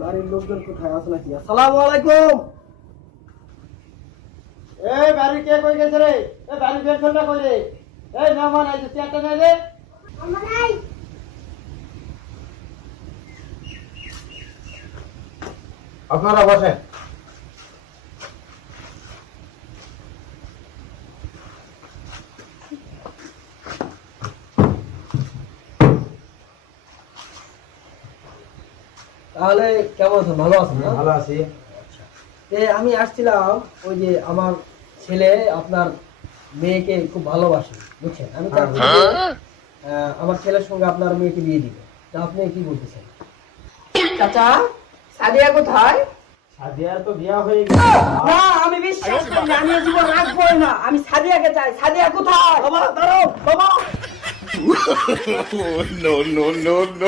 বাড়ির লোকজন কোথায় আছে নাকি? আসসালামু আলাইকুম। এই বাড়ি কে কই গেছে রে? এই বাড়ি বের করনা কই রে? এই মেহমান আইছে, চেয়ারটা নে রে। আমার নাই। আপনারা বসেন। তাহলে কেমন আছেন? ভালো আছেন? ভালো আছি। আমি আসছিলাম, ওই যে আমার ছেলে আপনার মেয়েকে খুব ভালোবাসে, বুঝছেন? আমি চাচ্ছি যে, আমার ছেলের সঙ্গে আপনার মেয়েকে বিয়ে দিবে। তা আপনি কি বলতেছেন? চাচা, সাদিয়া কোথায়? সাদিয়ার তো বিয়া হয়ে গেছে। না, আমি বিশ্বাস করি না, আমি এ জীবন রাখবোই না। আমি সাদিয়াকে চাই। সাদিয়া কোথায়? বাবা দাঁড়াও, বাবা। no, no, no, no.